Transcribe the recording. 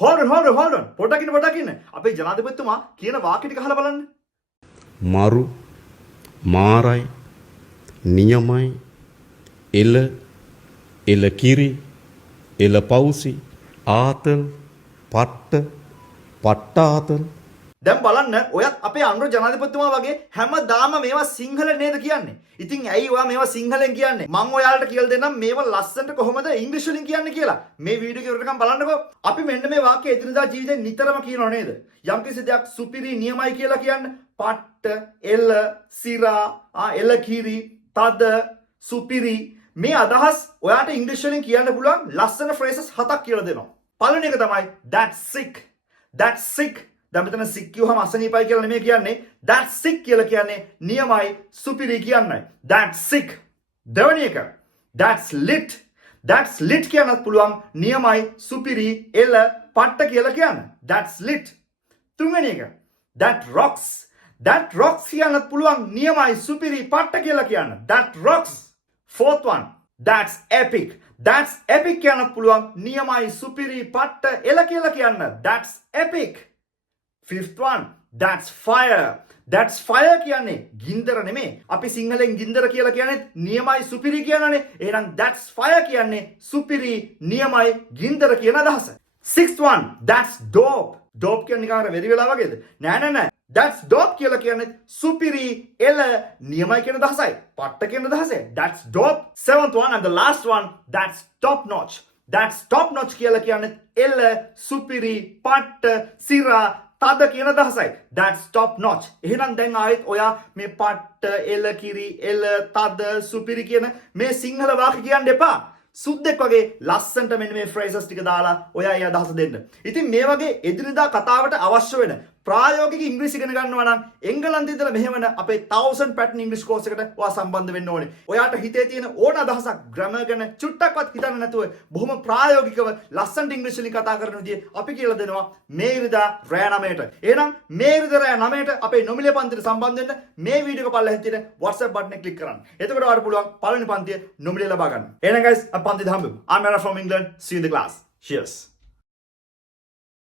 hold on. පොඩකින්. අපේ ජනාධිපතිතුමා කියන වාක්‍ය ටික අහලා බලන්න. මරු මාරයි නියමයි එල කිරි එල පවුසි ආතල් පට්ට පට්ටාතල්. දැන් බලන්න ඔයත් අපේ අනුර ජනාධිපතිතුමා වගේ හැමදාම මේවා සිංහල නේද කියන්නේ. ඉතින් ඇයි ඔයා මේවා සිංහලෙන් කියන්නේ? මම ඔයාලට කියලා දෙන්නම් මේවා ලස්සනට කොහොමද ඉංග්‍රීසි වලින් කියන්නේ කියලා. මේ වීඩියෝ එක ඉවරනකම් බලන්නකෝ. අපි මෙන්න මේ වාක්‍ය එදිනදා ජීවිතේ නිතරම කියනව නේද? යම්කිසි දෙයක් සුපිරි නියමයි කියලා කියන්නේ පට්ට එල සිරා එල කිරි තද සුපිරි මේ අදහස් ඔයාට ඉංග්‍රීසි වලින් කියන්න පුළුවන් ලස්සන phrases 7ක් කියලා දෙනවා. පළවෙනි එක තමයි that's sick. දැන් මෙතන sick කියවහම අසනීපයි කියලා නෙමෙයි කියන්නේ. that's sick කියලා කියන්නේ නියමයි සුපිරි කියන්නයි. that's sick. දෙවෙනි එක that's lit කියන්නත් පුළුවන් නියමයි සුපිරි එල පට්ට කියලා කියන්න. that's lit. තුන්වෙනි එක that rocks කියන්නත් පුළුවන් නියමයි සුපිරි පට්ට කියලා කියන්න. that rocks. fourth one that's epic කියන්නත් පුළුවන් නියමයි සුපිරි පට්ට එල කියලා කියන්න. that's epic. fifth one that's fire කියන්නේ ගින්දර නෙමෙයි. අපි සිංහලෙන් ගින්දර කියලා කියන්නේ නියමයි සුපිරි කියනනේ. එහෙනම් that's fire කියන්නේ සුපිරි නියමයි ගින්දර කියන අදහස. sixth one that's dope කියන්නේ නිකන් අර වෙරි වෙලා වගේද? නෑ. that's dope කියලා කියන්නේ සුපිරි එල නියමයි කියන අදහසයි. පට්ට කියන අදහසයි. that's dope. seventh one and the last one that's top notch කියලා කියන්නේ එල සුපිරි පට්ට සිරා තද කියන අදහසයි. that's top notch. එහෙනම් දැන් ආයෙත් ඔයා මේ පට්ට එල කිරි එල තද සුපිරි කියන මේ සිංහල වාක්‍ය කියන්න එපා. සුද්දෙක් වගේ ලස්සනට මෙන්න මේ phrases ටික දාලා ඔයා ඒ අදහස දෙන්න. ඉතින් මේ වගේ එදිනදා කතාවට අවශ්‍ය වෙන ප්‍රායෝගික ඉංග්‍රීසි ඉගෙන ගන්නවා නම් එංගලන්තේ ඉඳලා මෙහෙමන අපේ 1000 pattern English course එකට ඔයා සම්බන්ධ වෙන්න ඕනේ. ඔයාට හිතේ තියෙන ඕන අදහසක් grammar ගැන චුට්ටක්වත් හිතන්න නැතුව බොහොම ප්‍රායෝගිකව ලස්සනට ඉංග්‍රීසි වලින් කතා කරන විදිය අපි කියලා දෙනවා මේ ඉරිදා රෑ 9ට. එහෙනම් මේ ඉරිදා රෑ 9ට අපේ නොමිලේ පන්තියට සම්බන්ධ වෙන්න මේ වීඩියෝ එක පල්ලෙහා තියෙන WhatsApp button එක click කරන්න. එතකොට ඔයාලට පුළුවන් පළවෙනි පන්තිය නොමිලේ ලබා ගන්න. එහෙනම් guys අපි පන්තියට හම්බෙමු. I'm Mara from England. See you in the class. Cheers.